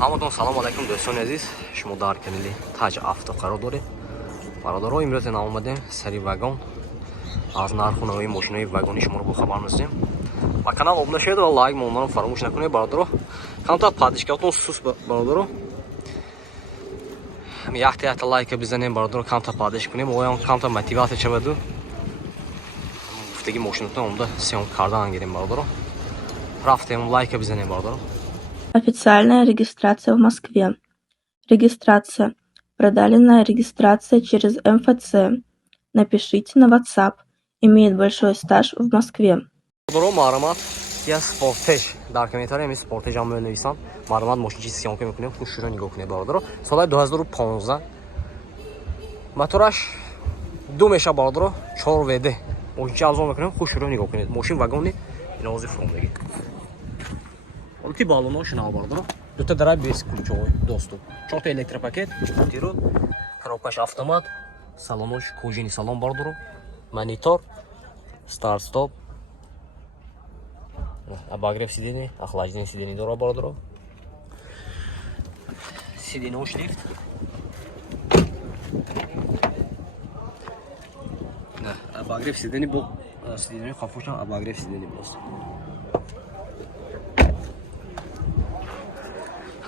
ҳаматон салом алайкум дӯстони азиз, шумо дар канали Taj Авто қарор доред. бародаро, имрӯз нам омадем сари вагон. аз нарху навои мошинаи вагони шуморо бохабар мезем. ба канал обуна шавед ва лайк мондаро фаромӯш накунед бародаро. камтар падишкатон сус бародаро. якта лайка бизанем бародаро, камтар падиш кунем, оям камтар мотивация шаваду. гуфтаги мошинатон омада сеём кардан гирем бародаро. рафтем лайка бизанем бародаро. Официальная регистрация в Москве. Регистрация. Продалинная регистрация через МФЦ. Напишите на WhatsApp. Имеет большой стаж в Москве. бародаро, маълумот я спортеж дар комментарий ми спортежам менависам. маълумот мошин чизи сиёмка мекунем, хушро нигоҳ кунед бародаро. соли 2015 мотораш 2 меша бародаро, 4 вд. мошин чи авзон мекунем, хушро нигоҳ кунед. мошин вагони инози фромдагӣ. Олти балоно шунав бародаро. Дута драйв без ключовой доступ. 4 электропакет, тиру, коробкаш автомат, салонош кожини салон бародаро, монитор, старт стоп. Обогрев сидений, охлаждение сидений дора бародаро. Сиденош лифт. Обогрев сидений бо сидений хафушан обогрев сидений просто.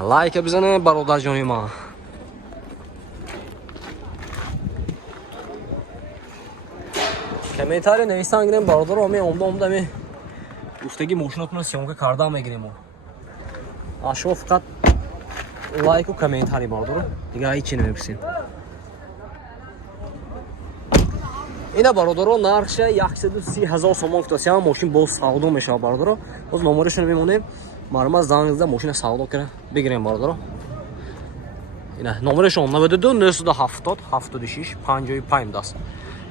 лайка бизане бародарҷони ман. комментарий нависан гирем бародаро, ме омда ме гуфтаги мошинотуна сиёмка карда мегирем. аз шумо фақат лайку комментарий бародаро, дига ҳеҷ намепурсем. ина бародаро нархша 130 000 сомон футосия мошин боз савдо мешавад бародаро. боз номерашро мемонем. маълумот занг зада мошина савдо кара бигирем бародаро. ина номерашон 92 970 76 55 даст.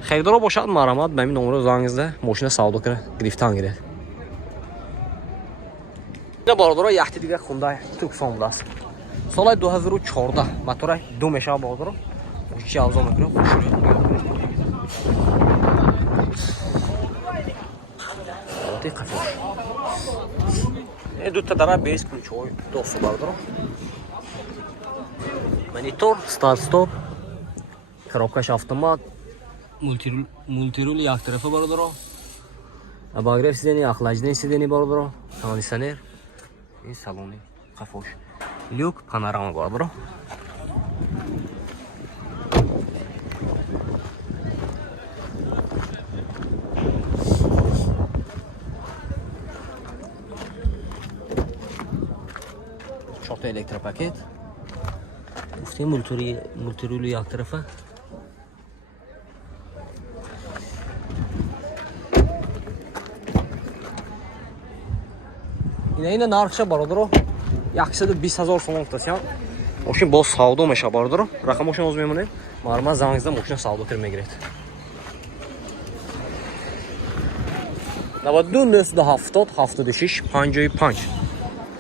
херидоро бошад маълумот ба ин номеро занг зада мошина савдо кара гирифтан гиред. ина бародаро яхти дига хундай тукфон даст. соли 2014 мотора 2 мешавад бародаро. чи авзон мекунем хушури. дута дара без ключовой доступ бародаро. монитор, старт стоп, коробкаш автомат, мультирул як тарафа бародаро. обогрев сидений, охлаждение сидений бародаро, кондиционер, ин салони қафош, люк, панорама бародаро. электропакет, гуфтем мультирули як тарафа. ина нархша бародаро 120 000 сомон футосия. мошин боз савдо меша бародаро. рақамошон оз мемонем. маълумот занг зада мошина савдо кар мегиред. 92 970 76 55.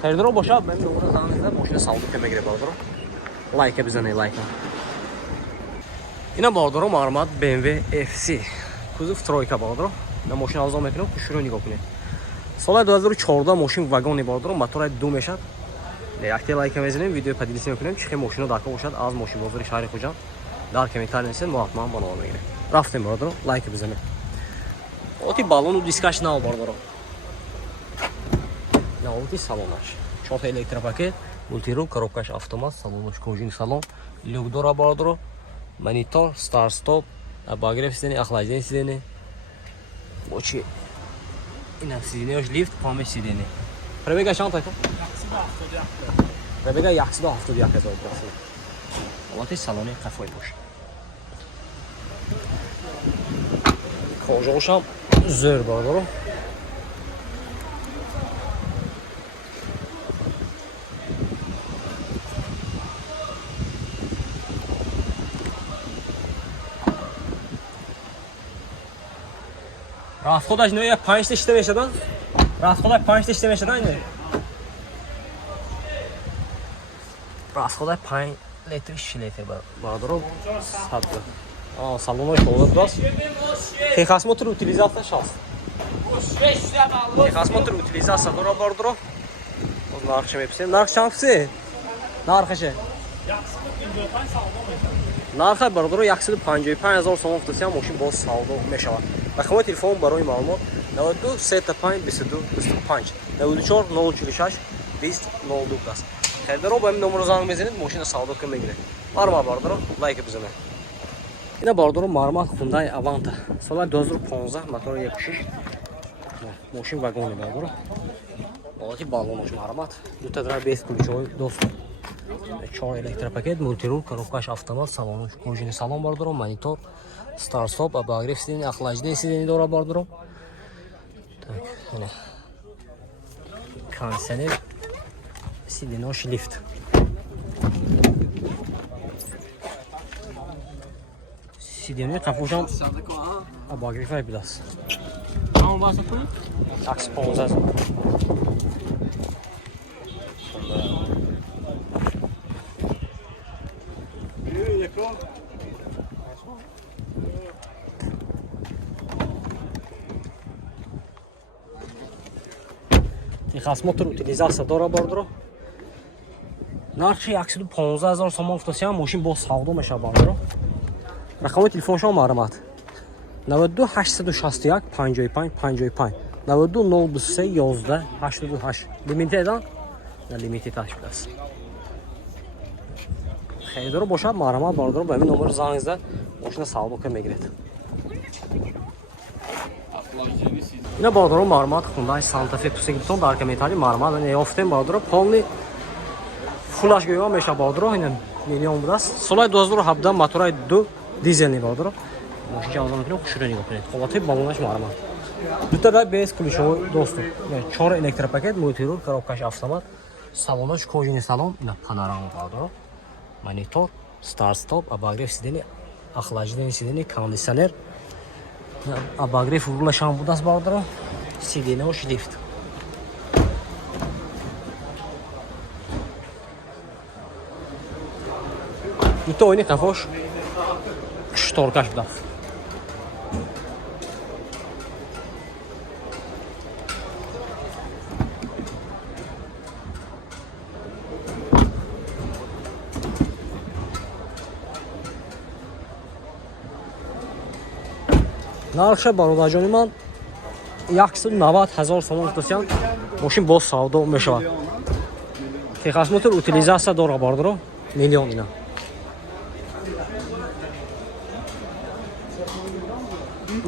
херидоро бошад мен номеро занг зада мошина савдо кар мегиред бародаро. лайка бизанед лайка. ина бародаро маълумот BMW FC кузов тройка бародаро. на мошина авзон мекунем, хушро нигоҳ кунед. соли 2014 мошин вагони бародаро, мотора 2 мешад. якте лайка мезанем, видео падилиси мекунем, чӣ хел мошино дар кор бошад аз мошинбозори шаҳри хуҷанд дар комментарий нависед, мо ҳатман ба номер мегирем. рафтем бародаро, лайка бизанед. оти балону дискаш нав бародаро. навоти салонаш 4 электропакет, мультирул, коробкаш автомат, салонош кожини салон, люк дора бародаро, монитор, старт стоп, обогрев сидений, охлаждение сидений, бочи ина сиденияш лифт, памеш сидений. пробега чанд тайфа? пробега 171 000 км. албатта салони қафой бошад. кожаошам зӯр бародаро. расходаш ноя 5 та шита мешадан. расходаш 5 та шита мешадан ин. расходаш 5 литр 6 литр бародаро. садда. салонош холод даст. техосмотр утилизация шаст. техосмотр утилизация дора бародаро. нархша меписем. нарх чанд фсе? нархشه нархи бардоро 155000 сомон футсиям мошин боз савдо мешавад. Рақамои телефон барои маълумот 92 35 22 25 94 046 20 02 аст. Хердаро ба ин номеро занг мезанед, мошина савдо ка мегиред. Марма бардоро лайк бизанед. Ина бардоро марма Hyundai Avanta. Соли 2015 мотор 1.6. Мошин вагони бардоро. Олати баллонош мармат. Дута драйв без ключой дост. 4 электропакет, мультирул, коробкаш автомат, салонош пружини салон бардоро, монитор, старт-стоп, обогрев сидений, охлаждение сидений дора бардоро. Так, ана. Кондиционер, сиденош лифт. Сидений кафушам обогрев ай бидас. Tamam bahset koyun. Taksi ponzas. Техосмотр утилизация дора бардоро. Нархи 115000 сомон футсиям мошин бо савдо меша бардоро. Рақамои телефоншон маълумот 92 861 55 55 92 023 11 88 лимитедан на лимитеташ плюс. Хейдоро бошад маълумот бардоро ба ин номер занг зад мошина савдо ка мегиред. Ина бардоро маълумот Hyundai Santa Fe пусегитон дар комментарий маълумот неёфтем бардоро полни фулаш гӯё меша бардоро ин миллион будас. Соли 2017 мотори 2 дизельный бардоро. Мошин ҷавзон мекунем, хушро нигоҳ кунед. Ҳолати баллонаш маълумот. Дута дар без ключовой доступ. 4 электропакет, мультирул, коробкаш автомат, салонош кожини салон, ина панорама бардоро. Монитор, старт-стоп, обогрев сидений, охлаждение сидений, кондиционер. Обогрев рулашам будас бардоро. Сиденош лифт. Дута ойни қафош шторкаш будас. нархи бародарҷони ман 190000 сомон футсиям мошин боз савдо мешавад. Техосмотр утилизация дора бардоро миллион ина.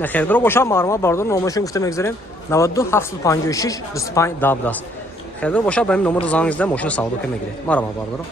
Хердаро бошад маълумот бардоро номашон гуфта мегузарем 92 756 25 10 аст. Хердаро бошад ба ин номер занг зада мошина савдо ка мегиред. Маълумот бардоро